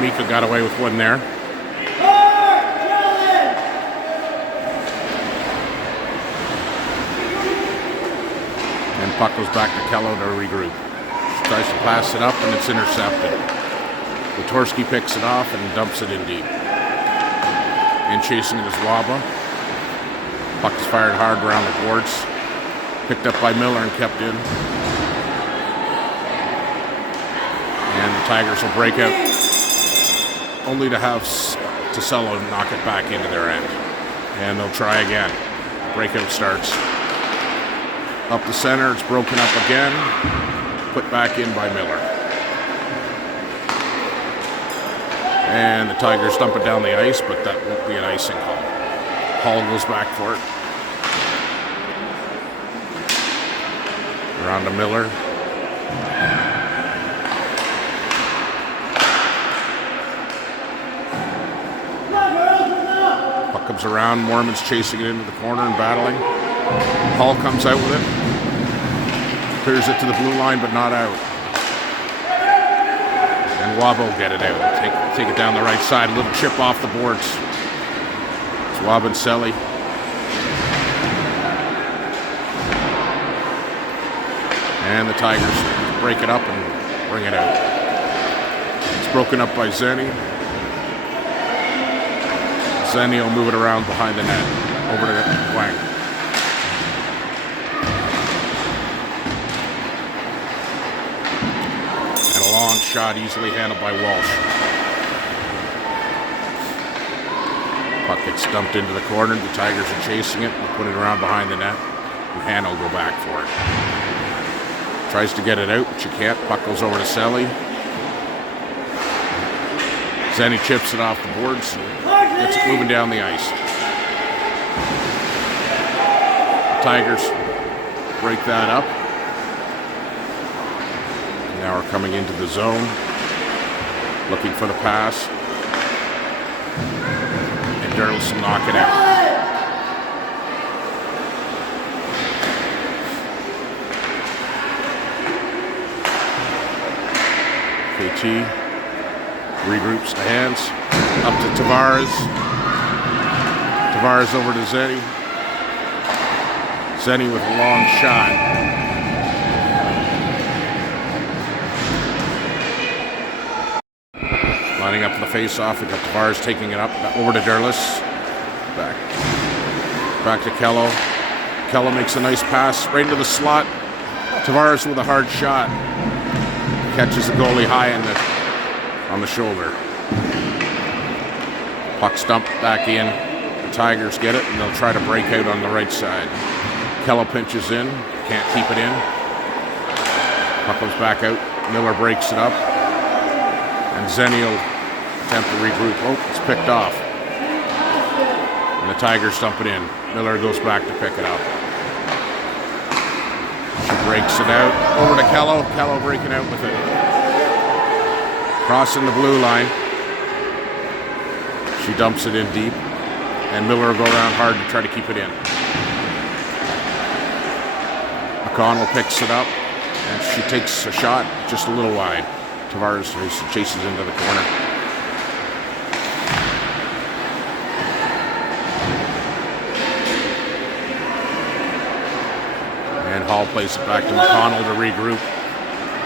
Mika got away with one there. And puck goes back to Kello to regroup. She tries to pass it up and it's intercepted. Witorsky picks it off and dumps it in deep. And chasing it is Waba. Puck is fired hard around the boards. Picked up by Miller and kept in. And the Tigers will break out, only to have Tosello knock it back into their end. And they'll try again. Breakout starts. Up the center, it's broken up again. Put back in by Miller. And the Tigers dump it down the ice, but that won't be an icing call. Hall goes back for it. Around to Miller. Puck comes around. Mormon's chasing it into the corner and battling. Hall comes out with it. Clears it to the blue line, but not out. And Waba will get it out. Take it down the right side. A little chip off the boards. It's Waba and Selly. And the Tigers break it up and bring it out. It's broken up by Zenny. Zenny will move it around behind the net. Over to Wang. And a long shot easily handled by Walsh. Puck gets dumped into the corner. The Tigers are chasing it. They'll put it around behind the net. And Hannah will go back for it. Tries to get it out, but she can't. Puck goes over to Selly. Zenny chips it off the boards and gets it moving down the ice. The Tigers break that up. Now we're coming into the zone. Looking for the pass. And Durlis will knock it out. KT regroups the hands. Up to Tavares. Tavares over to Zenny. Zenny with a long shot. Lining up the face-off. We got Tavares taking it up. Over to Durlis. Back to Kello. Kello makes a nice pass right into the slot. Tavares with a hard shot. Catches the goalie high on the shoulder. Puck stumped back in. The Tigers get it, and they'll try to break out on the right side. Kello pinches in. Can't keep it in. Puck comes back out. Miller breaks it up. And Zenny will attempt to regroup. Oh, it's picked off. And the Tigers dump it in. Miller goes back to pick it up. She breaks it out. Over to Kello. Kello breaking out with it. Crossing the blue line. She dumps it in deep. And Miller will go around hard to try to keep it in. McConnell picks it up. And she takes a shot just a little wide. Tavares chases into the corner. And Hall plays it back to McConnell to regroup.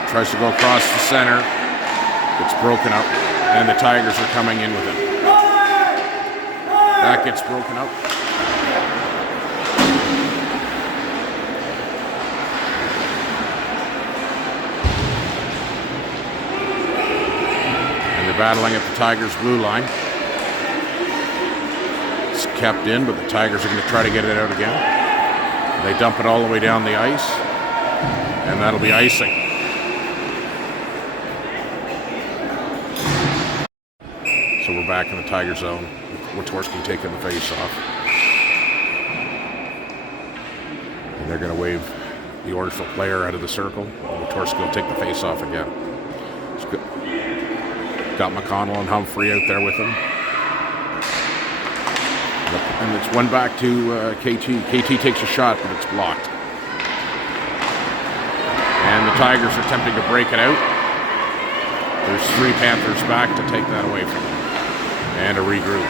Tries to go across the center. Gets broken up. And the Tigers are coming in with it. That gets broken up. And they're battling at the Tigers' blue line. It's kept in, but the Tigers are going to try to get it out again. They dump it all the way down the ice, and that'll be icing. So we're back in the Tiger zone. Witorsky taking the face-off. And they're going to wave the Orangeville player out of the circle. Witorsky will take the face-off again. Got McConnell and Humphrey out there with him. And it's one back to KT. KT takes a shot, but it's blocked. And the Tigers are attempting to break it out. There's There's 3 Panthers back to take that away from them. And a regroup.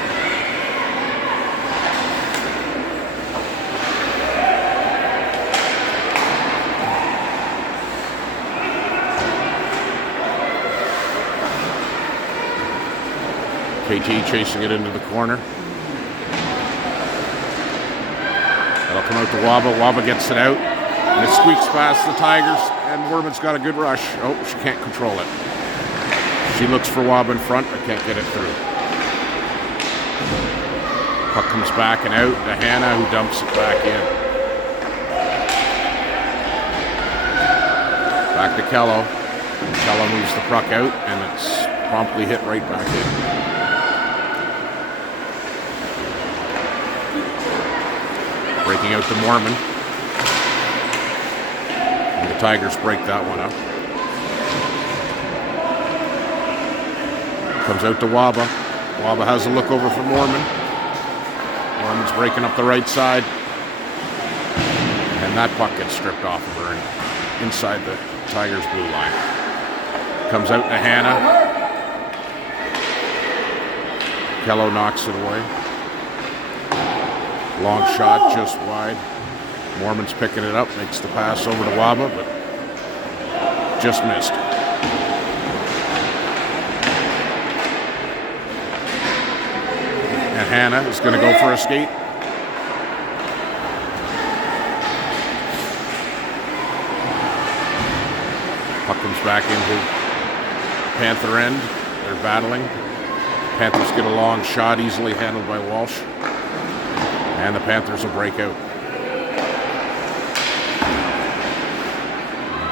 KT chasing it into the corner. That'll come out to Waba. Waba gets it out. And it squeaks past the Tigers. And Moorman's got a good rush. Oh, she can't control it. She looks for Waba in front, but can't get it through. Puck comes back and out to Hannah, who dumps it back in. Back to Kello. Kello moves the puck out, and it's promptly hit right back in. Breaking out to Moorman. And the Tigers break that one up. Comes out to Waba. Waba has a look over for Moorman. Moorman's breaking up the right side. And that puck gets stripped off of her inside the Tigers' blue line. Comes out to Hannah. Kello knocks it away. Long shot just wide. Moorman's picking it up, makes the pass over to Waba, but just missed. And Hannah is going to go for a skate. Puck comes back into Panther end. They're battling. Panthers get a long shot, easily handled by Walsh. And the Panthers will break out.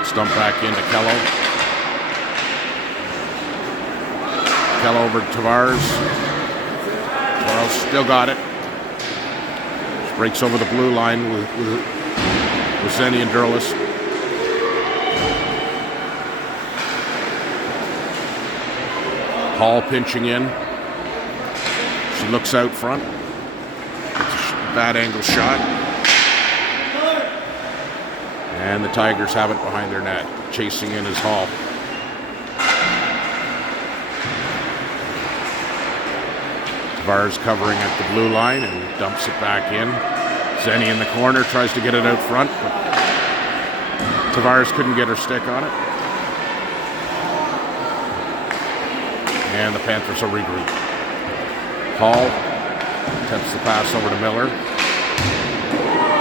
Stump back into Kello. Kello over to Tavares. Tavares still got it. Breaks over the blue line with Zenny and Durlis. Hall pinching in. She looks out front. Bad angle shot. And the Tigers have it behind their net. Chasing in is Hall. Tavares covering at the blue line and dumps it back in. Zenny in the corner tries to get it out front, but Tavares couldn't get her stick on it. And the Panthers will regroup. Hall attempts the pass over to Miller.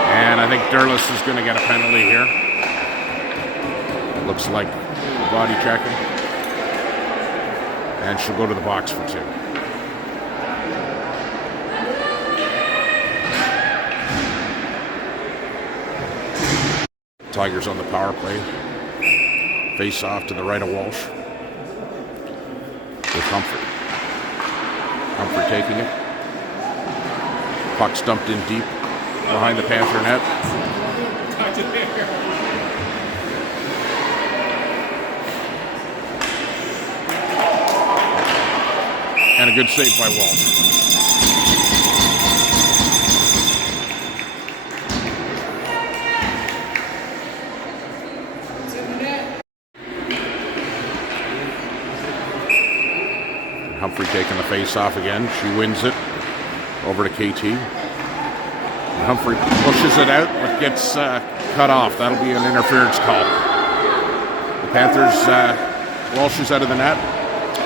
And I think Durlis is going to get a penalty here. Looks like body checking. And she'll go to the box for 2. Tigers on the power play. Face off to the right of Walsh. With Humphrey. Humphrey taking it. Puck stumped in deep behind the Panther net. And a good save by Walsh. Humphrey taking the face off again. She wins it over to KT. And Humphrey pushes it out, but gets cut off. That'll be an interference call. The Panthers, Walsh is out of the net.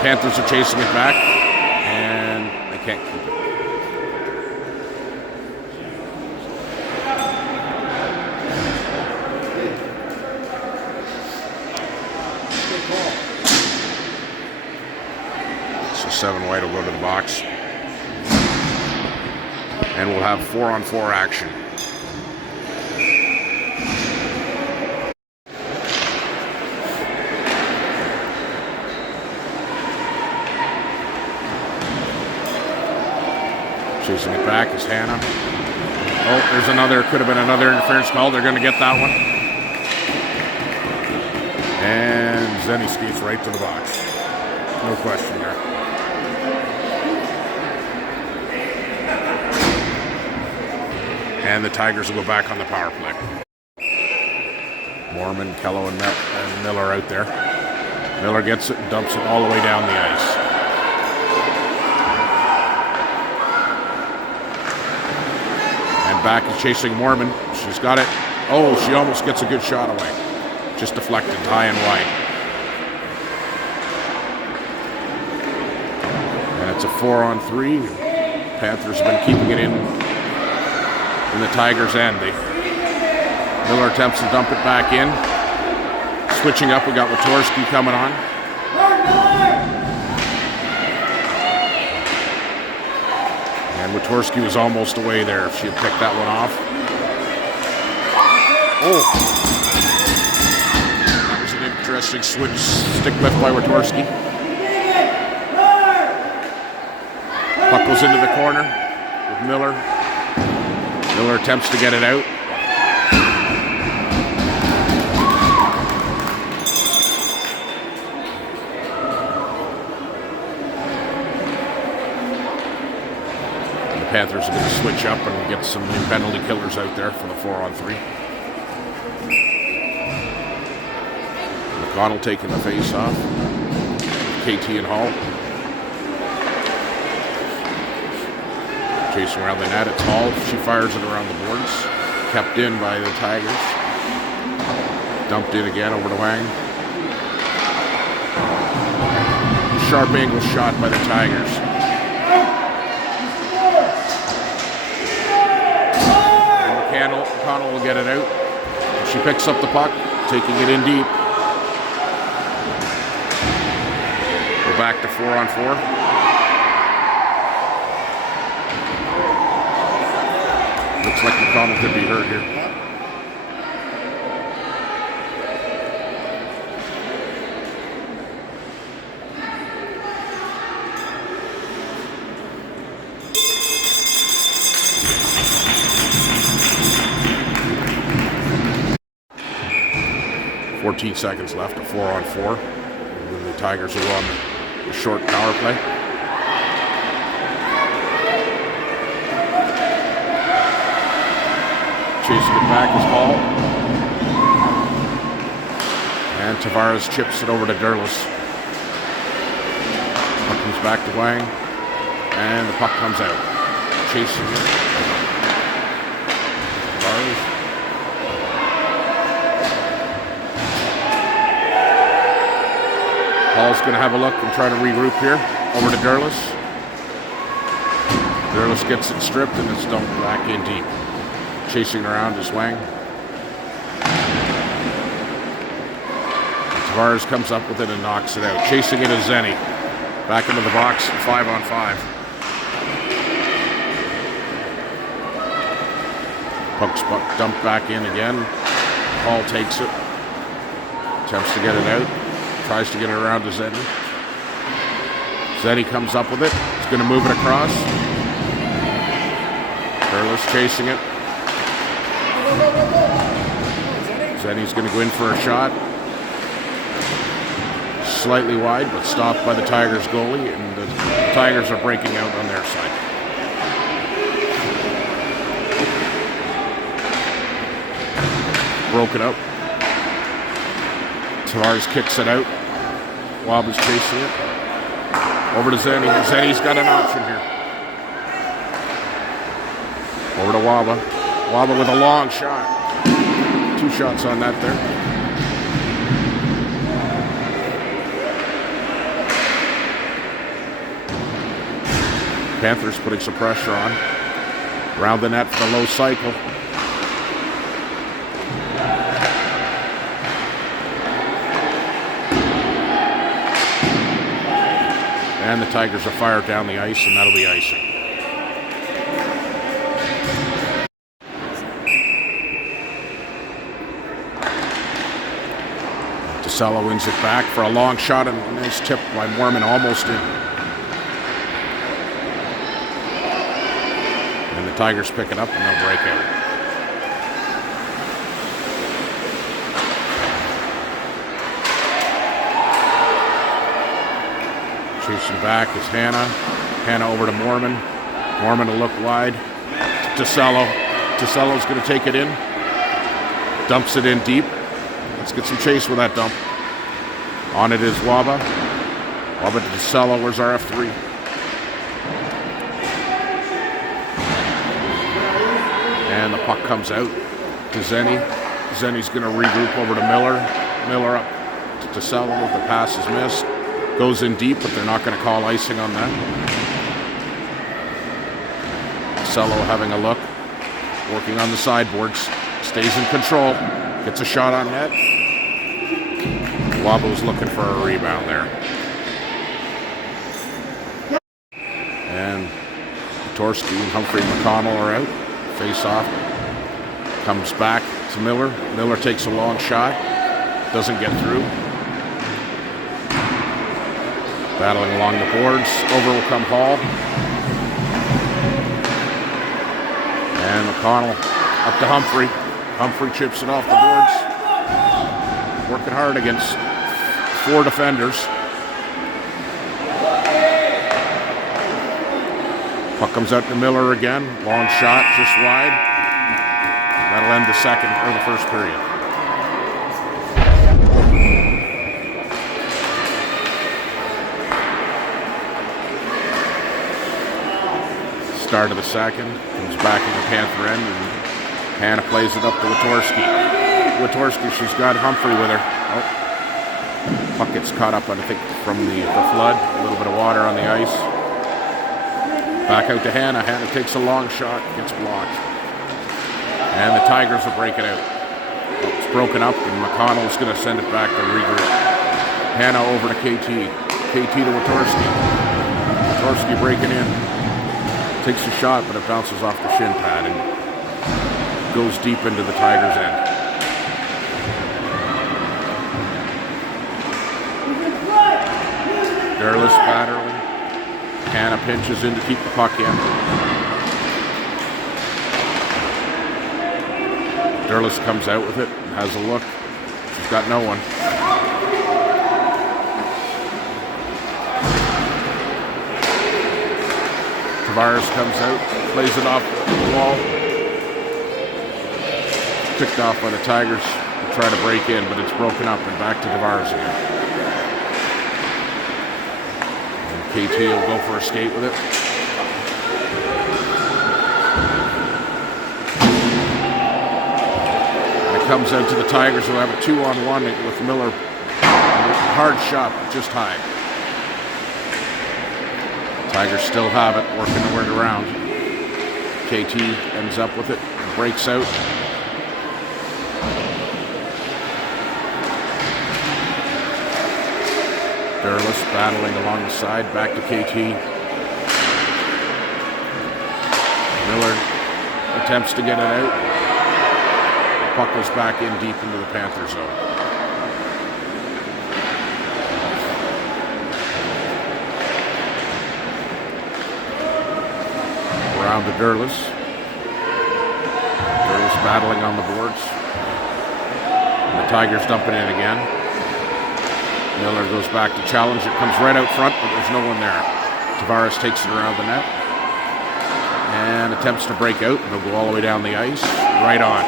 Panthers are chasing it back, and they can't keep it. So 7 white will go to the box. And we'll have 4-on-4 action. Chasing it back is Hannah. Oh, there's another, could have been another interference call. They're going to get that one. And Zenny skates right to the box. No question there. And the Tigers will go back on the power play. Moorman, Kello, and Miller out there. Miller gets it and dumps it all the way down the ice. And back is chasing Mormon. She's got it. Oh, she almost gets a good shot away. Just deflected high and wide. And it's a 4-on-3. Panthers have been keeping it in the Tigers' end. Miller attempts to dump it back in. Switching up, we got Witorsky coming on. And Witorsky was almost away there if she had picked that one off. Oh! That was an interesting switch, stick lift by Witorsky. Puck goes into the corner with Miller. Miller attempts to get it out. Panthers are going to switch up and get some new penalty killers out there for the 4-on-3. McConnell taking the face off. KT and Hall. Chasing around the net, it's Hall. She fires it around the boards. Kept in by the Tigers. Dumped in again over to Wang. Sharp angle shot by the Tigers. McConnell will get it out. She picks up the puck, taking it in deep. We're back to 4-on-4. Looks like McConnell could be hurt here. Seconds left, a 4-on-4. And the Tigers will run the short power play. Chasing it back is Hall. And Tavares chips it over to Derlis. Puck comes back to Wang. And the puck comes out. Chasing it. Tavares. Hall's going to have a look and try to regroup here. Over to Derlis. Derlis gets it stripped and it's dumped back in deep. Chasing around is Wang. Tavares comes up with it and knocks it out. Chasing it is Zenny. Back into the box, 5-on-5. Puck's dumped back in again. Hall takes it. Attempts to get it out. Tries to get it around to Zenny. Zenny comes up with it. He's going to move it across. Derlis chasing it. Zenny's going to go in for a shot. Slightly wide, but stopped by the Tigers goalie, and the Tigers are breaking out on their side. Broken up. Tavares kicks it out. Waba's chasing it. Over to Zenny. Zenny's got an option here. Over to Waba. Waba with a long shot. 2 shots on that there. Panthers putting some pressure on. Around the net for the low cycle. And the Tigers are fired down the ice, and that'll be icing. DeSallo wins it back for a long shot, and a nice tip by Mormon, almost in. And the Tigers pick it up, and they'll break out. Chasing back is Hannah. Hannah over to Mormon. Mormon to look wide. DeSallo. DeSallo's going to take it in. Dumps it in deep. Let's get some chase with that dump. On it is Waba. Waba to DeCello. Where's our F3? And the puck comes out to Zenny. Zenny's going to regroup over to Miller. Miller up to DeCello. The pass is missed. Goes in deep, but they're not going to call icing on that. DeCello having a look. Working on the sideboards. Stays in control. Gets a shot on net. Wabo's looking for a rebound there. And Torsky and Humphrey and McConnell are out. Face off. Comes back to Miller. Miller takes a long shot. Doesn't get through. Battling along the boards. Over will come Hall. And McConnell up to Humphrey. Humphrey chips it off the boards. Working hard against 4 defenders. Puck comes out to Miller again. Long shot, just wide. That'll end the second or the first period. Start of the second. Comes back in the Panther end, and Hannah plays it up to Witorsky. Witorsky, she's got Humphrey with her. Oh. Puck gets caught up, I think, from the flood. A little bit of water on the ice. Back out to Hannah. Hannah takes a long shot, gets blocked. And the Tigers will break it out. It's broken up, and McConnell's going to send it back to regroup. Hannah over to KT. KT to Witorsky. Witorsky breaking in. Takes a shot, but it bounces off the shin pad and goes deep into the Tigers' end. Derlis battering. Hannah pinches in to keep the puck in. Derlis comes out with it and has a look. She's got no one. Tavares comes out, plays it off the wall. Picked off by the Tigers to try to break in, but it's broken up and back to Tavares again. KT will go for a skate with it. And it comes out to the Tigers, who have a 2-on-1 with Miller. Hard shot, but just high. Tigers still have it, working the word around. KT ends up with it, breaks out. Derlis battling along the side, back to KT. Miller attempts to get it out. The puck goes back in deep into the Panther zone. Around to Derlis. Derlis battling on the boards. And the Tigers dumping in again. Miller goes back to challenge. It comes right out front, but there's no one there. Tavares takes it around the net and attempts to break out. They'll go all the way down the ice, right on.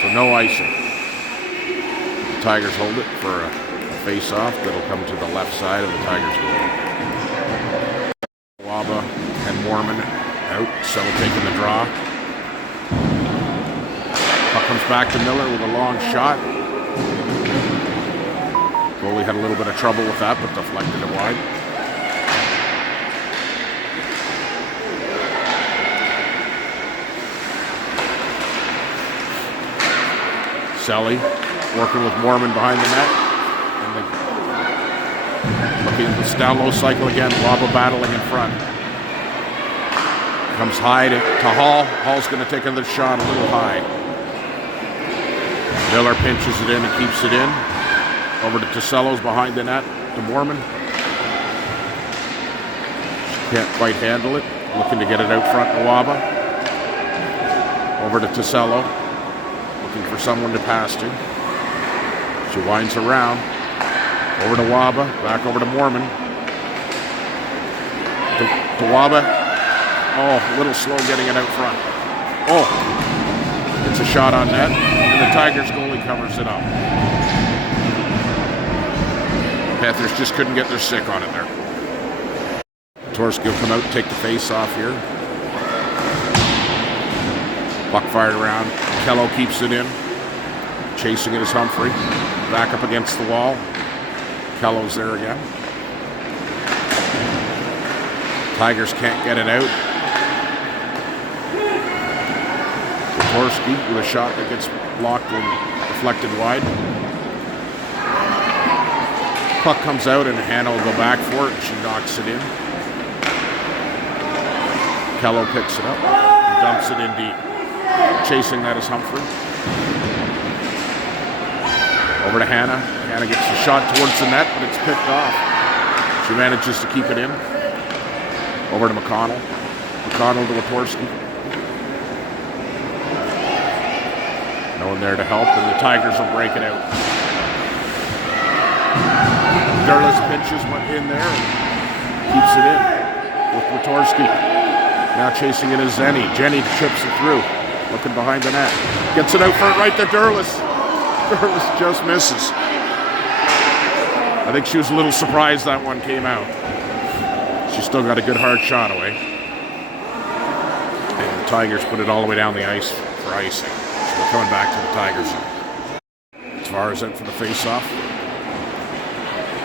So no icing. The Tigers hold it for a face-off that'll come to the left side of the Tigers' goal. Waba and Mormon out, so taking the draw. Puck comes back to Miller with a long shot. Goalie had a little bit of trouble with that, but deflected it wide. Selly working with Mormon behind the net. And looking at this down low cycle again. Waba battling in front. Comes high to Hall. Hall's going to take another shot a little high. Miller pinches it in and keeps it in. Over to DeCello's behind the net to Mormon. She can't quite handle it. Looking to get it out front to Waba. Over to DeCello. Looking for someone to pass to. She winds around. Over to Waba. Back over to Mormon. To Waba. Oh, a little slow getting it out front. Oh, it's a shot on net. And the Tigers goalie covers it up. Panthers just couldn't get their stick on it there. Torski will come out and take the face off here. Puck fired around. Kello keeps it in. Chasing it is Humphrey. Back up against the wall. Kello's there again. Tigers can't get it out. Torski with a shot that gets blocked and deflected wide. Puck comes out and Hannah will go back for it and she knocks it in. Kello picks it up and dumps it in deep. Chasing that is Humphrey. Over to Hannah. Hannah gets a shot towards the net, but it's picked off. She manages to keep it in. Over to McConnell. McConnell to Watorski. No one there to help, and the Tigers will break it out. Derlis pinches one in there and keeps it in with Watorski. Now chasing it is Zenny. Jenny chips it through. Looking behind the net. Gets it out front right to Derlis. Derlis just misses. I think she was a little surprised that one came out. She still got a good hard shot away. And the Tigers put it all the way down the ice for icing. So we're coming back to the Tigers. Tavares out for the face-off.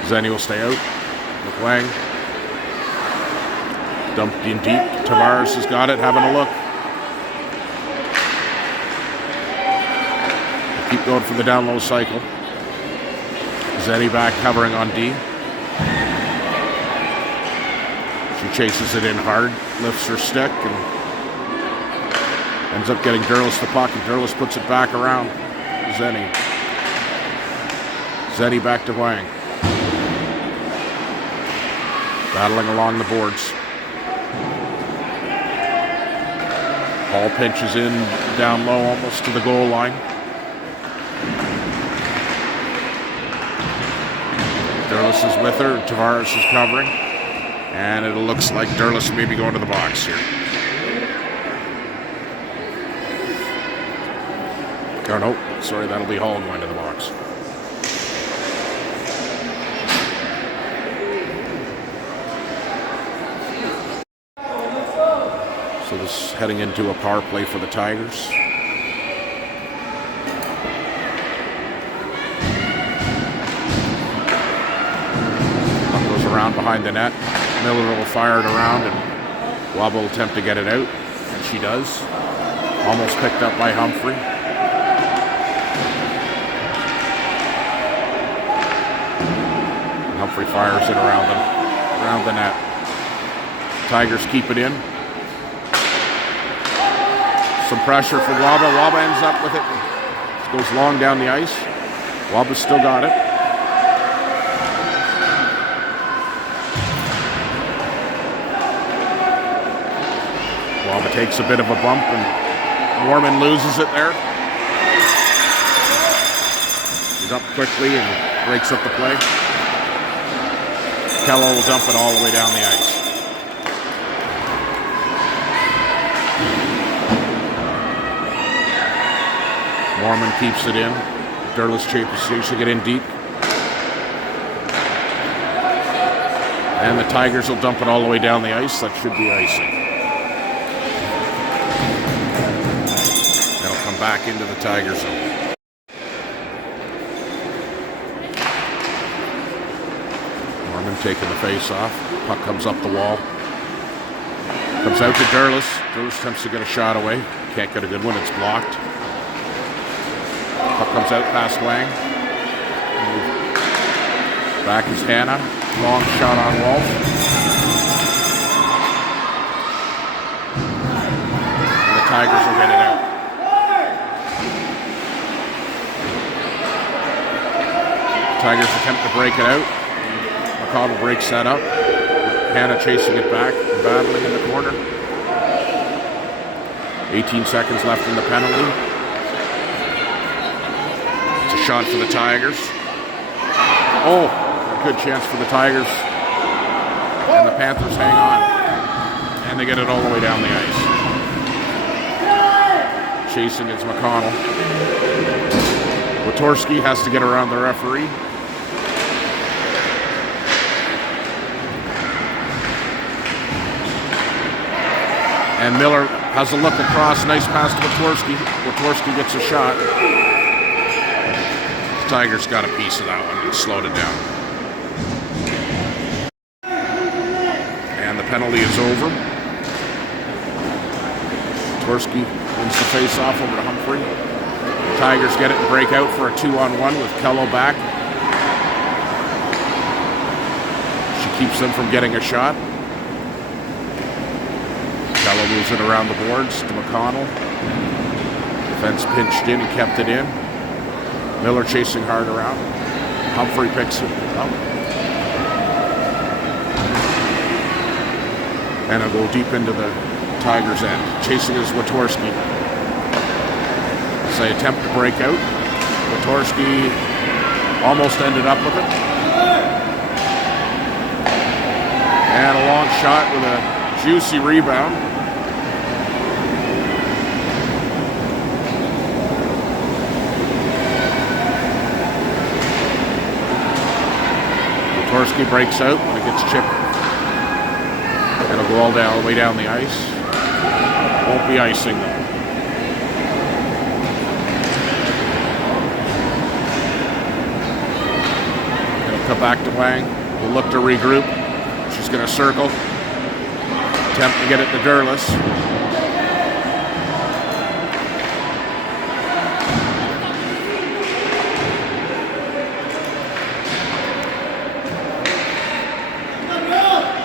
Zenny will stay out. McWang. Dumped in deep. Tavares has got it, having a look. Keep going for the down-low cycle. Zenny back covering on D. She chases it in hard, lifts her stick, and ends up getting Derlis the puck, and Derlis puts it back around Zenny. Zenny back to Wang. Battling along the boards. Hall pinches in down low almost to the goal line. Derlis is with her, Tavares is covering, and it looks like Derlis may be going to the box here. Oh no, sorry, that'll be Hall going to the box. So this is heading into a power play for the Tigers. Around behind the net. Miller will fire it around and Waba will attempt to get it out, and she does. Almost picked up by Humphrey. And Humphrey fires it around the net. Tigers keep it in. Some pressure for Waba. Waba ends up with it. It goes long down the ice. Waba's still got it. Waba takes a bit of a bump and Mormon loses it there. He's up quickly and breaks up the play. Kello will dump it all the way down the ice. Mormon keeps it in. Derlis chasing it in deep. And the Tigers will dump it all the way down the ice. That should be icing. That'll come back into the Tiger zone. Mormon taking the face off. Puck comes up the wall. Comes out to Derlis. Derlis attempts to get a shot away. Can't get a good one. It's blocked. Puck comes out past Wang. Back is Hannah. Long shot on Wolf. And the Tigers will get it out. Tigers attempt to break it out. McConnell breaks that up. Hannah chasing it back and battling in the corner. 18 seconds left in the penalty. It's a shot for the Tigers. Oh, a good chance for the Tigers. And the Panthers hang on. And they get it all the way down the ice. Chasing is McConnell. Watorski has to get around the referee. And Miller has a look across. Nice pass to Witworski. Witworski gets a shot. The Tigers got a piece of that one and slowed it down. And the penalty is over. Witworski wins the face-off over to Humphrey. The Tigers get it and break out for a 2-on-1 with Kello back. She keeps them from getting a shot. Kello moves it around the boards to McConnell. Defense pinched in and kept it in. Miller chasing hard around. Humphrey picks it up. And it'll go deep into the Tigers' end. Chasing is Witworski. They attempt to break out. Witworski almost ended up with it. And a long shot with a juicy rebound. Witworski breaks out when it gets chipped. It'll go all the way down the ice. Won't be icing though. It'll come back to Wang. We'll look to regroup. She's going to circle. Attempt to get it to Derlis.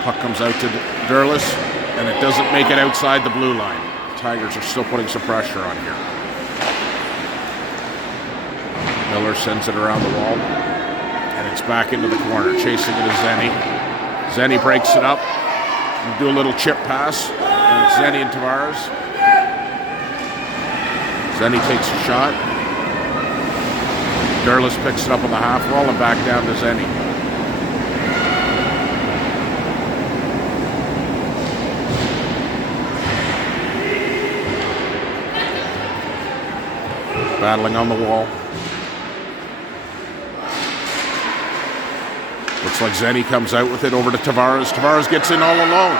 Puck comes out to Derlis, and it doesn't make it outside the blue line. The Tigers are still putting some pressure on here. Miller sends it around the wall, and it's back into the corner. Chasing it is Zenny. Zenny breaks it up, and do a little chip pass, and it's Zenny and Tavares. Zenny takes a shot. Derlis picks it up on the half wall and back down to Zenny. Battling on the wall. Looks like Zenny comes out with it over to Tavares. Tavares gets in all alone.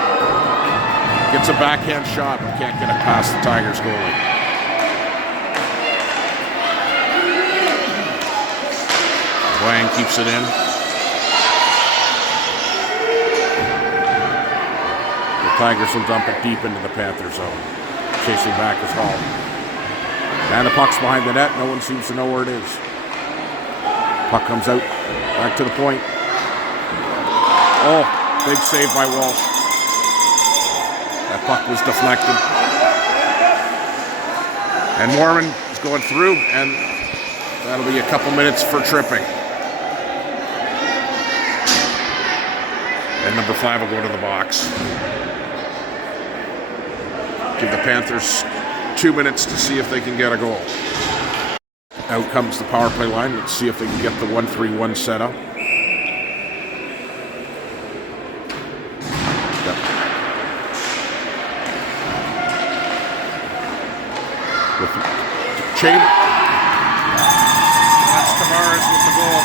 Gets a backhand shot, but can't get it past the Tigers goalie. Wang keeps it in. The Tigers will dump it deep into the Panther zone. Chasing back is Hall. And the puck's behind the net. No one seems to know where it is. Puck comes out. Back to the point. Oh, big save by Walsh. That puck was deflected. And Mormon is going through, and that'll be a couple minutes for tripping. And number 5 will go to the box. Give the Panthers 2 minutes to see if they can get a goal. Out comes the power play line. Let's see if they can get the 1-3-1 set up. Yep. With Chain. That's Tavares with the goal.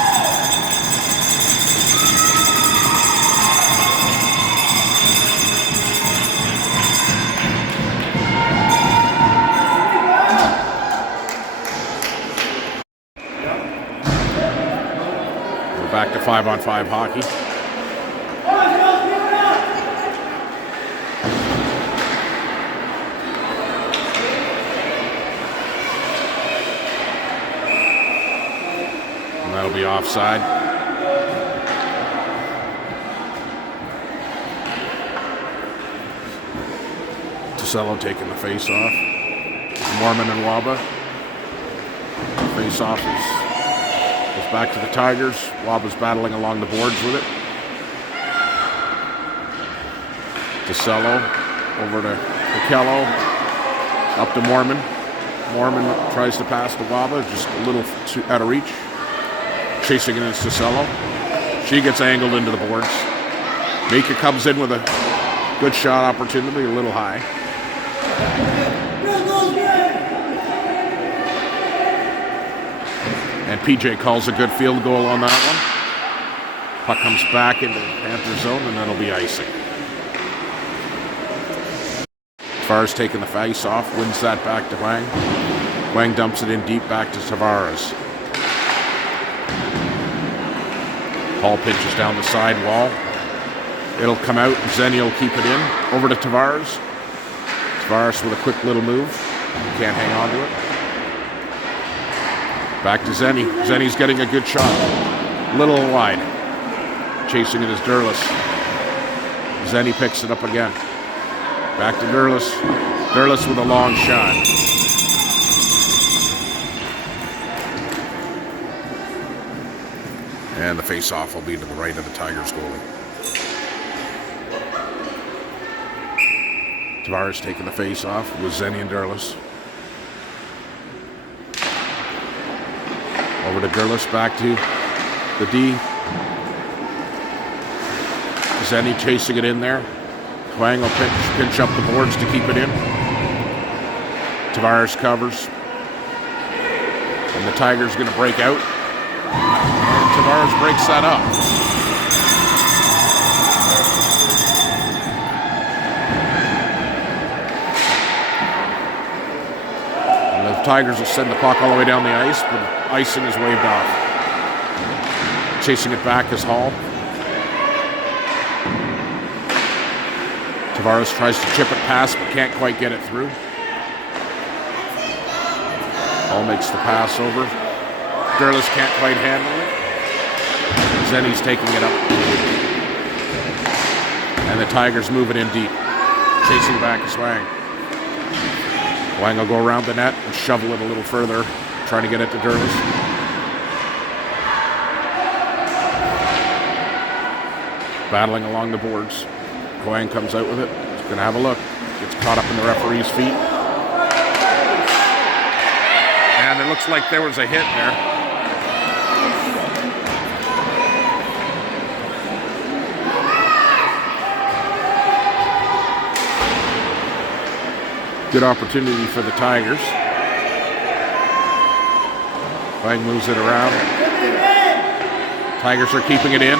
Back to 5-on-5 hockey. And that'll be offside. Tosello taking the face off. Mormon and Waba. Face off is back to the Tigers. Waba's battling along the boards with it. DeCello over to Kello. Up to Mormon. Mormon tries to pass to Waba, just a little too out of reach. Chasing it is DeCello. She gets angled into the boards. Mika comes in with a good shot opportunity, a little high. And PJ calls a good field goal on that one. Puck comes back into the Panther zone, and that'll be icing. Tavares taking the face off, wins that back to Huang. Huang dumps it in deep back to Tavares. Hall pitches down the side wall. It'll come out, and Zenny will keep it in. Over to Tavares. Tavares with a quick little move. Can't hang on to it. Back to Zenny. Zenny's getting a good shot. Little wide. Chasing it is Derlis. Zenny picks it up again. Back to Derlis. Derlis with a long shot. And the face-off will be to the right of the Tigers goalie. Tavares taking the face-off with Zenny and Derlis. Over to Derlis, back to the D. Zenny chasing it in there. Huang will pinch up the boards to keep it in. Tavares covers. And the Tigers going to break out. And Tavares breaks that up. And the Tigers will send the puck all the way down the ice, but icing is waved off. Chasing it back is Hall. Tavares tries to chip it past, but can't quite get it through. Hall makes the pass over. Derlis can't quite handle it. Zenny's taking it up. And the Tigers move it in deep. Chasing back is Huang. Huang will go around the net and shovel it a little further, trying to get it to Derlis. Battling along the boards. Huang comes out with it. He's going to have a look. Gets caught up in the referee's feet. And it looks like there was a hit there. Good opportunity for the Tigers. Huang moves it around. Tigers are keeping it in.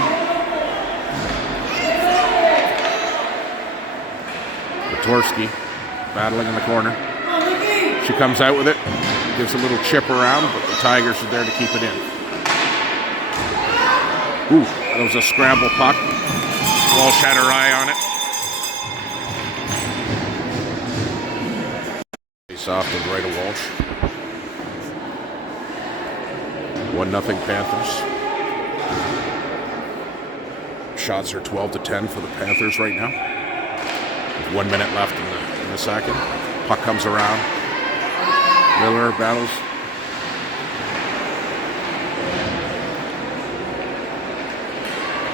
Torsky battling in the corner. She comes out with it, gives a little chip around, but the Tigers are there to keep it in. Ooh, that was a scramble puck. Walsh had her eye on it. Face off to the right of Walsh. 1-0 Panthers. Shots are 12-10 for the Panthers right now. 1 minute left in the second. Puck comes around. Miller battles.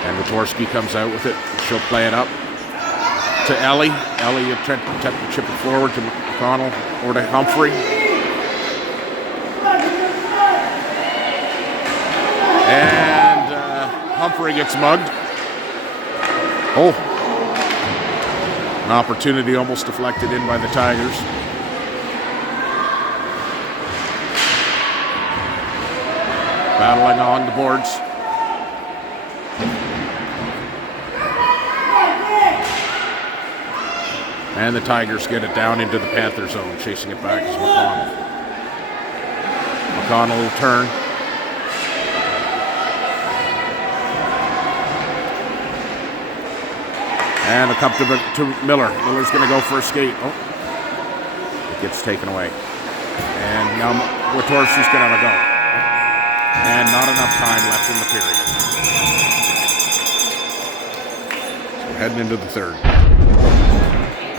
And Witorsky comes out with it. She'll play it up to Ellie. Ellie attempt to chip it forward to McConnell or to Humphrey. And Humphrey gets mugged. Oh. An opportunity almost deflected in by the Tigers. Battling along the boards. And the Tigers get it down into the Panther zone. Chasing it back is McConnell. McConnell will turn. And a cup to Miller. Miller's going to go for a skate. Oh, it gets taken away. And now Witorsky's going to have a go. And not enough time left in the period. So heading into the third.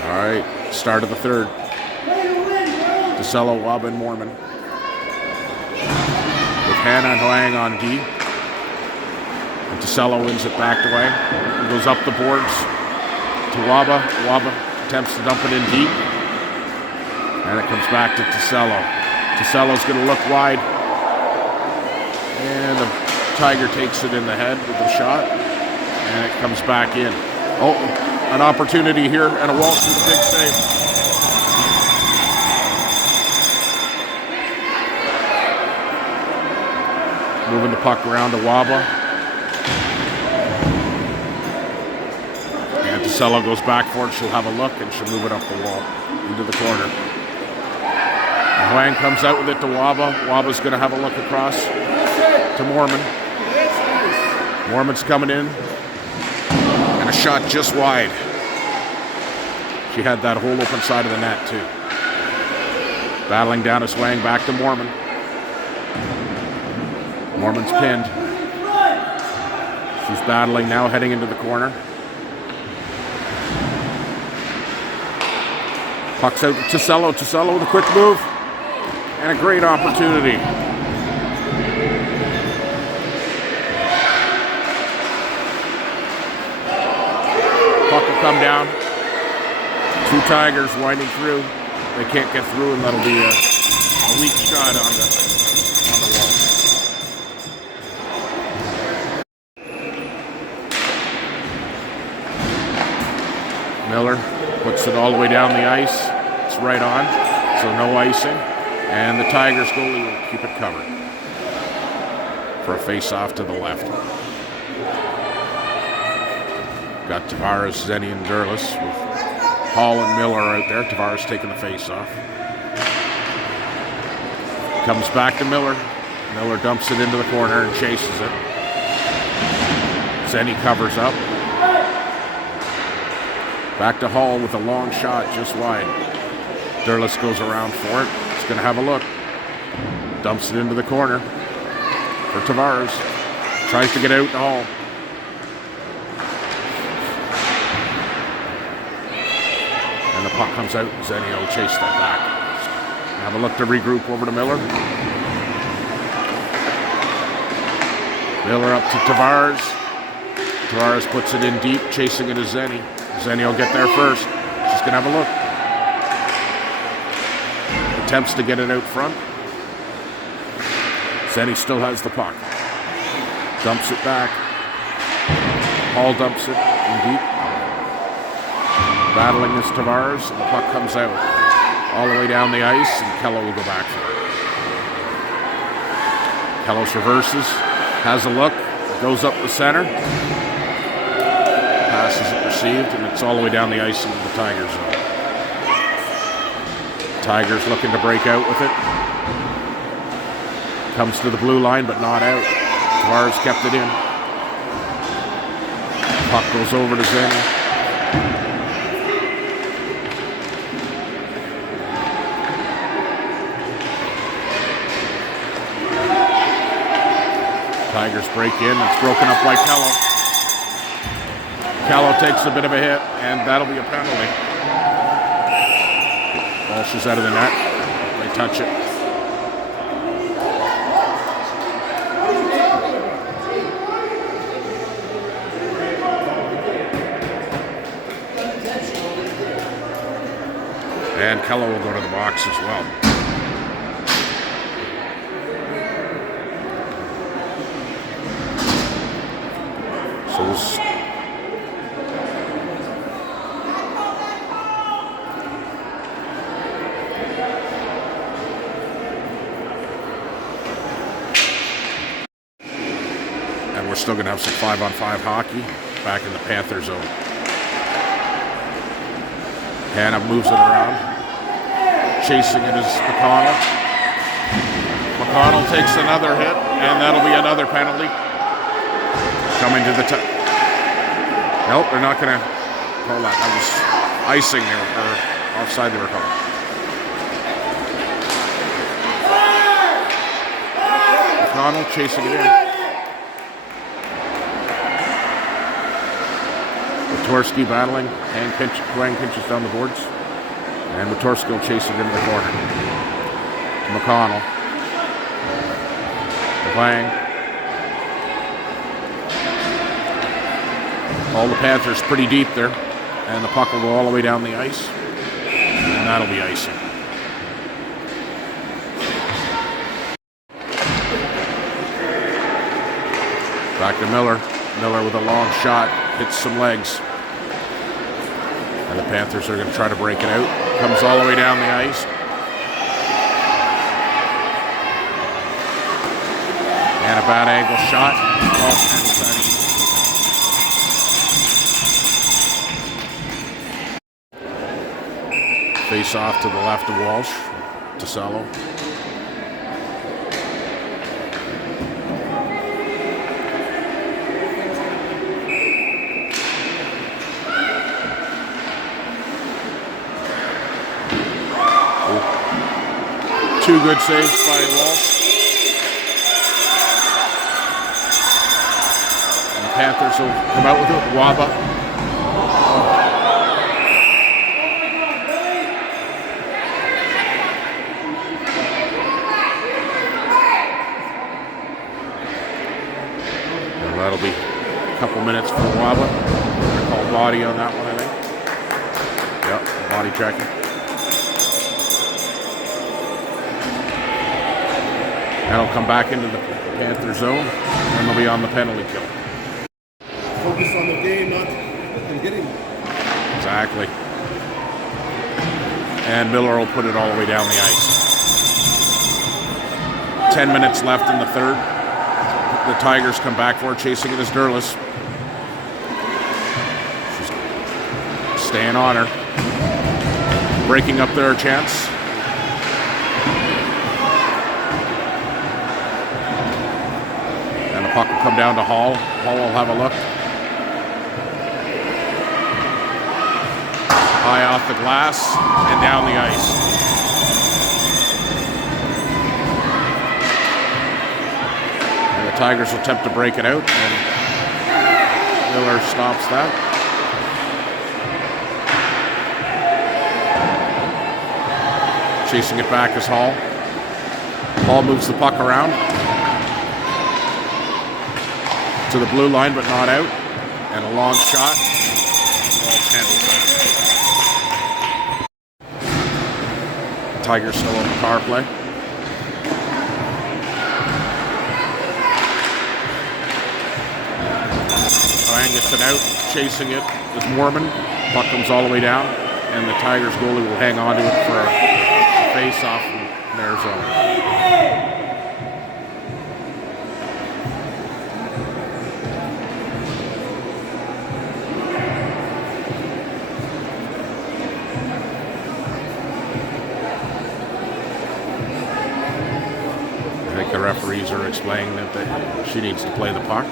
All right, start of the third. DeCello, Wab, and Mormon. With Hannah and Huang on D. And DeCello wins it back away. He goes up the boards. To Waba. Waba attempts to dump it in deep. And it comes back to DeCello. DeCello's going to look wide. And the Tiger takes it in the head with the shot. And it comes back in. Oh, an opportunity here. And a Walsh with a big save. Moving the puck around to Waba. DeCello goes back for it. She'll have a look, and she'll move it up the wall into the corner. Huang comes out with it to Waba. Waba's going to have a look across to Mormon. Mormon's coming in. And a shot just wide. She had that whole open side of the net, too. Battling down to Swang, back to Mormon. Mormon's pinned. She's battling now, heading into the corner. Puck's out to DeCello. DeCello with a quick move. And a great opportunity. Puck will come down. Two Tigers winding through. They can't get through, and that'll be a weak shot on the wall. Miller puts it all the way down the ice. It's right on, so no icing. And the Tigers goalie will keep it covered for a face-off to the left. Got Tavares, Zenny, and Derlis with Hall and Miller out there. Tavares taking the face-off. Comes back to Miller. Miller dumps it into the corner and chases it. Zenny covers up. Back to Hall with a long shot just wide. Derlis goes around for it. He's going to have a look. Dumps it into the corner for Tavares. Tries to get out to Hall. And the puck comes out. Zenny will chase that back. Have a look to regroup over to Miller. Miller up to Tavares. Tavares puts it in deep, chasing it to Zenny. Zenny will get there first. She's going to have a look. Attempts to get it out front. Zenny still has the puck. Dumps it back. Hall dumps it in deep. Battling is Tavares, and the puck comes out all the way down the ice, and Kello will go back for it. Kello reverses, has a look, goes up the center. Pass isn't received, and it's all the way down the ice into the Tigers zone. Tigers looking to break out with it. Comes to the blue line, but not out. Tavares kept it in. Puck goes over to Zenny. Tigers break in. It's broken up by Kello. Kello takes a bit of a hit, and that'll be a penalty. Walsh is out of the net. They touch it. And Kello will go to the box as well. So and we're still going to have some 5-on-5 hockey back in the Panther zone. Hannah moves it around. Chasing it is McConnell. McConnell takes another hit, and that'll be another penalty. Coming to the top. Nope, they're not going to call that. That was icing there, or offside they were calling. McConnell chasing it in. Witorsky battling. Huang pinches down the boards. And Witorsky will chase it into the corner. To McConnell. To Huang. All the Panthers pretty deep there. And the puck will go all the way down the ice. And that'll be icing. Back to Miller. Miller with a long shot. Hits some legs. And the Panthers are going to try to break it out. Comes all the way down the ice. And a bad angle shot. Ball handles that easy. Face off to the left of Walsh. To Salo. Two good saves by Walsh. And the Panthers will come out with it. Waba. And that'll be a couple minutes for Waba. Call body on that one, I think. Yep, body checking. That'll come back into the Panther zone, and they'll be on the penalty kill. Focus on the game, not in hitting. Exactly. And Miller will put it all the way down the ice. 10 minutes left in the third. The Tigers come back for it, chasing it as Derlis. She's staying on her. Breaking up their chance. Puck will come down to Hall. Hall will have a look. High off the glass and down the ice. And the Tigers will attempt to break it out, and Miller stops that. Chasing it back is Hall. Hall moves the puck around to the blue line, but not out. And a long shot. Well, Tigers still on the power play. Ryan gets it out. Chasing it is Mormon. Puck comes all the way down. And the Tigers goalie will hang on to it for a face-off in their zone. The referees are explaining that she needs to play the puck.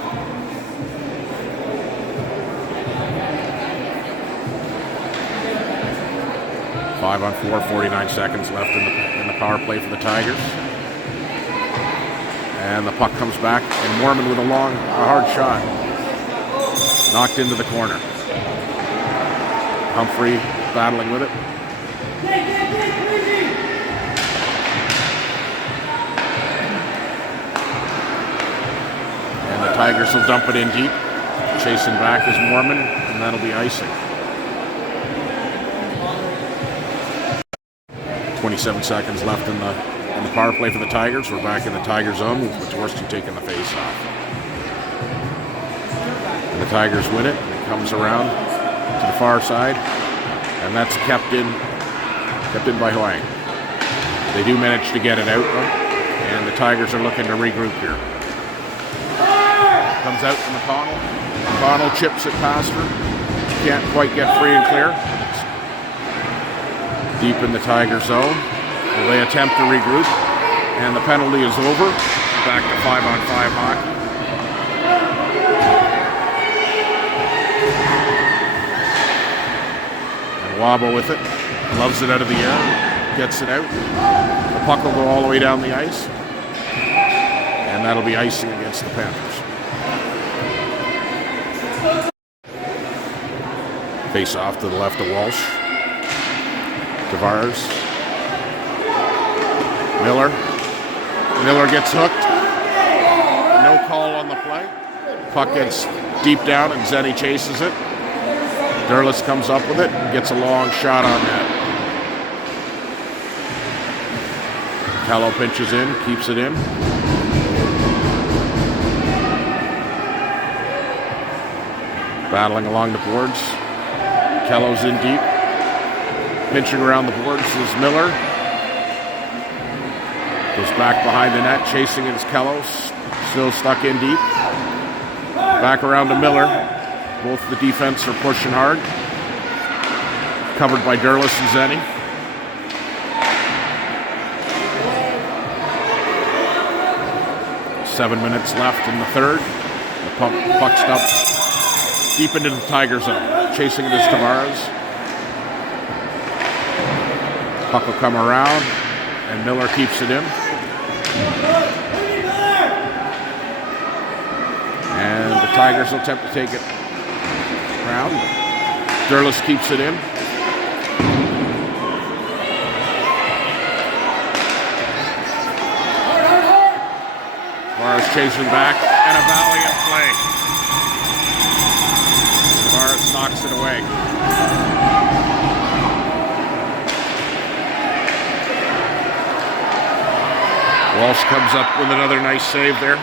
Five on four, 49 seconds left in the power play for the Tigers. And the puck comes back, and Mormon with a hard shot. Knocked into the corner. Humphrey battling with it. Tigers will dump it in deep. Chasing back is Mormon, and that'll be icing. 27 seconds left in the power play for the Tigers. We're back in the Tiger zone with Witorsky taking the face-off. And the Tigers win it. It comes around to the far side, and that's kept in by Huang. They do manage to get it out, though, and the Tigers are looking to regroup here. Comes out from McConnell. McConnell chips it past her. Can't quite get free and clear. It's deep in the Tiger zone. Well, they attempt to regroup, and the penalty is over. Back to 5-on-5 hockey. And Waba with it. Loves it out of the air. Gets it out. The puck will go all the way down the ice. And that'll be icing against the Panthers. Face off to the left of Walsh. Tavares. Miller. Miller gets hooked. No call on the play. Puck gets deep down and Zenny chases it. Derlis comes up with it and gets a long shot on that. Callow pinches in, keeps it in. Battling along the boards. Kello's in deep. Pinching around the boards is Miller. Goes back behind the net. Chasing it is Kello. Still stuck in deep. Back around to Miller. Both the defense are pushing hard. Covered by Derlis and Zenny. 7 minutes left in the third. The puck's up deep into the Tiger zone. Chasing it is Tavares. Puck will come around, and Miller keeps it in. And the Tigers will attempt to take it around. Durlis keeps it in. Tavares chasing back, and a valiant play. Tavares knocks it away. Walsh comes up with another nice save there.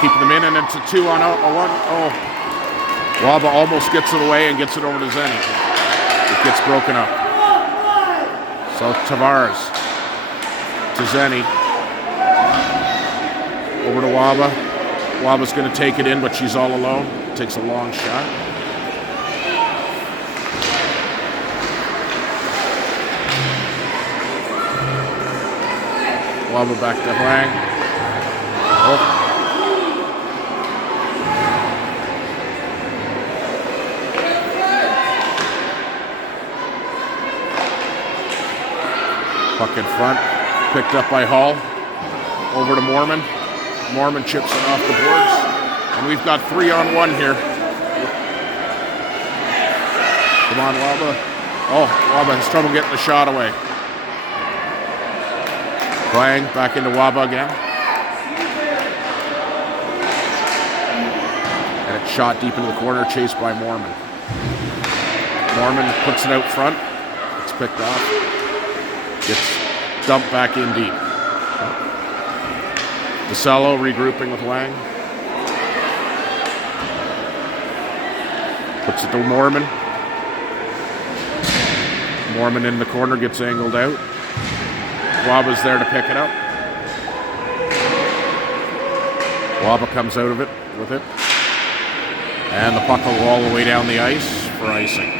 Keeping them in, and it's a 2-on-1. Oh, Waba almost gets it away and gets it over to Zenny. It gets broken up. So Tavares to Zenny. Over to Waba. Waba's going to take it in, but she's all alone. Takes a long shot. Waba back to Huang. Oh. Puck in front. Picked up by Hall. Over to Mormon. Mormon chips it off the boards. And we've got 3-on-1 here. Come on, Waba. Oh, Waba has trouble getting the shot away. Huang back into Waba again. And it's shot deep into the corner, chased by Mormon. Mormon puts it out front. It's picked off. Gets dumped back in deep. DeCello regrouping with Huang. Puts it to Mormon. Mormon in the corner, gets angled out. Waba's there to pick it up. Waba comes out of it with it. And the puck will go all the way down the ice for icing.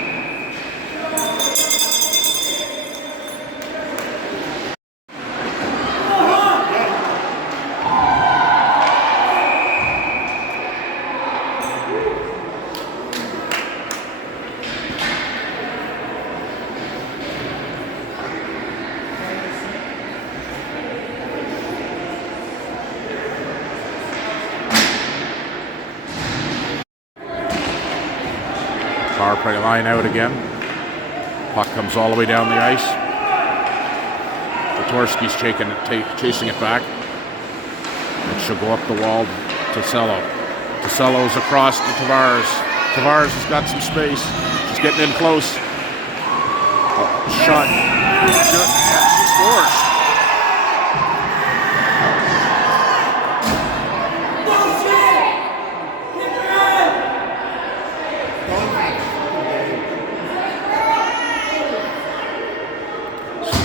Power play line out again. Puck comes all the way down the ice. Kotorski's chasing it back. And she'll go up the wall to Cello. DeCello's across to Tavares. Tavares has got some space. She's getting in close. Shot. And she scores.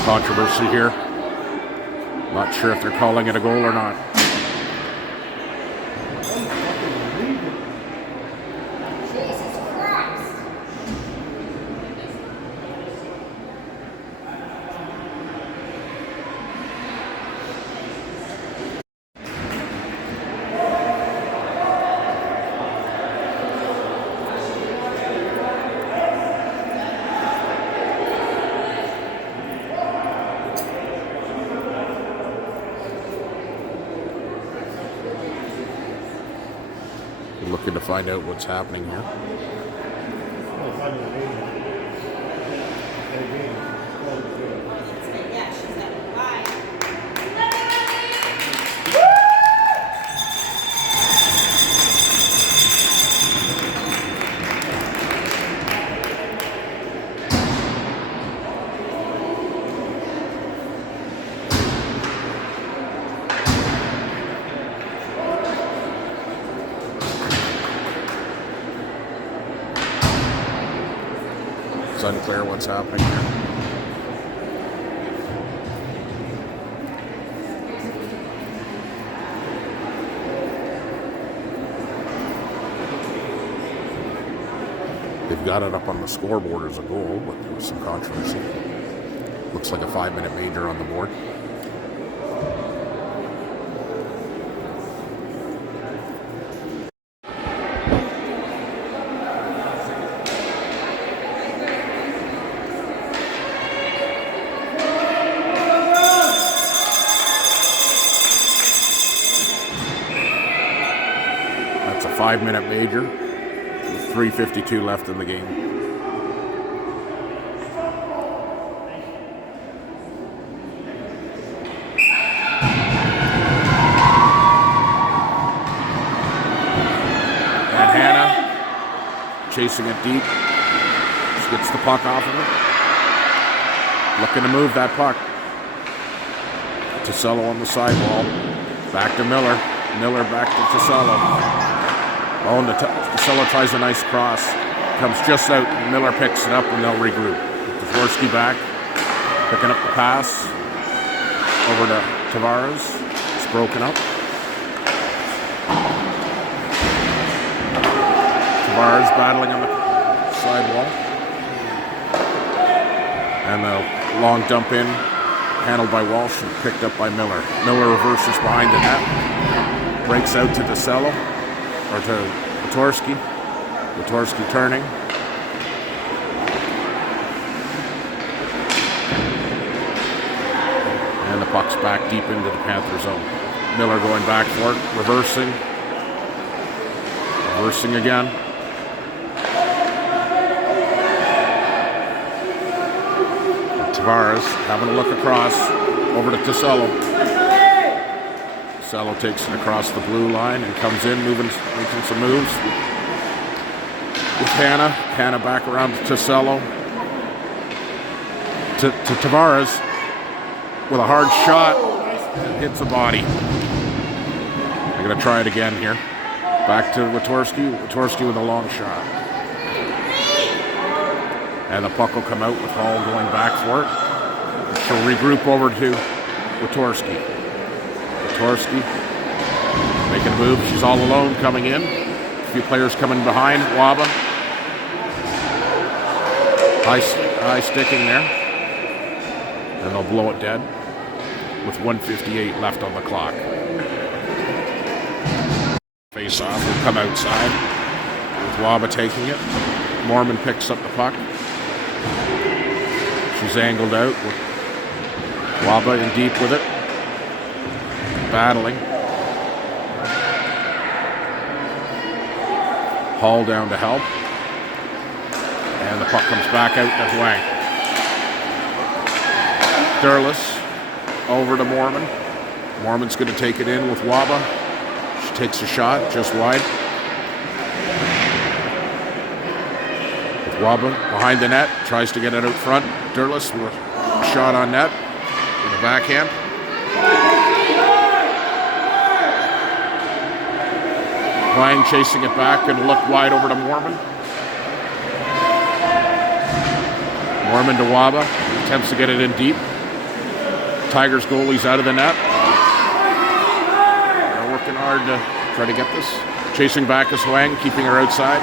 Controversy here. Not sure if they're calling it a goal or not. Looking to find out what's happening here. It's unclear what's happening here. They've got it up on the scoreboard as a goal, but there was some controversy. Looks like a 5-minute major on the board. 5-minute major. 3:52 left in the game. And Hannah chasing it deep. She gets the puck off of it. Looking to move that puck. Tosello on the sidewall. Back to Miller. Miller back to Tosello. Oh, and Tosello tries a nice cross. Comes just out. Miller picks it up and they'll regroup. Dvorsky back. Picking up the pass. Over to Tavares. It's broken up. Tavares battling on the sidewall. And the long dump in. Handled by Walsh and picked up by Miller. Miller reverses behind the net. Breaks out to Tosello. Or to Witorsky. Witorsky turning. And the puck's back deep into the Panther zone. Miller going back for it. Reversing. Reversing again. Tavares having a look across. Over to Tosello. Tosello takes it across the blue line and comes in, making some moves. With Hannah. Hannah back around to Tosello. To Tavares with a hard shot. Hits the body. I'm going to try it again here. Back to Witorsky. Witorsky with a long shot. And the puck will come out with Hall going back for it. She'll regroup over to Witorsky. Witorsky making a move. She's all alone coming in. A few players coming behind. Waba. High sticking there. And they'll blow it dead with 1:58 left on the clock. Face off will come outside with Waba taking it. Mormon picks up the puck. She's angled out with Waba in deep with it. Battling. Hall down to help. And the puck comes back out to Huang. Durless over to Mormon. Mormon's going to take it in with Waba. She takes a shot just wide. With Waba behind the net. Tries to get it out front. Durless with a shot on net. In the backhand. Huang chasing it back and look wide over to Mormon. Mormon to Waba. Attempts to get it in deep. Tigers goalie's out of the net. They're working hard to try to get this. Chasing back is Huang, keeping her outside.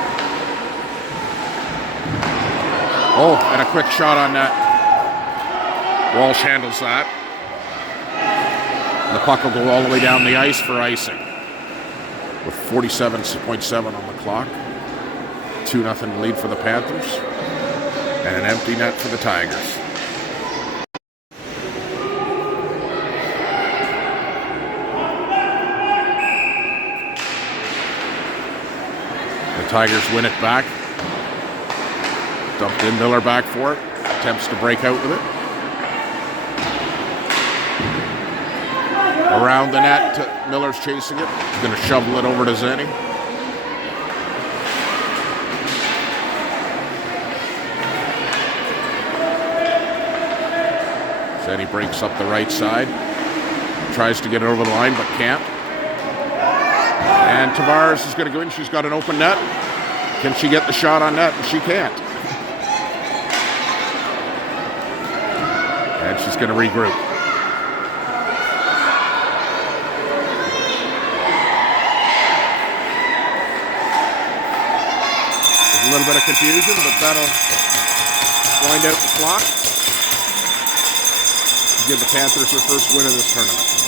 Oh, and a quick shot on net. Walsh handles that. The puck will go all the way down the ice for icing. With 47.7 on the clock. 2-0 lead for the Panthers. And an empty net for the Tigers. The Tigers win it back. Dumped in, Miller back for it. Attempts to break out with it. Around the net, Miller's chasing it. He's going to shovel it over to Zenny. Zenny breaks up the right side. Tries to get it over the line, but can't. And Tavares is going to go in. She's got an open net. Can she get the shot on net? She can't. And she's going to regroup. There's a little bit of confusion, but that'll wind out the clock. Give the Panthers their first win of this tournament.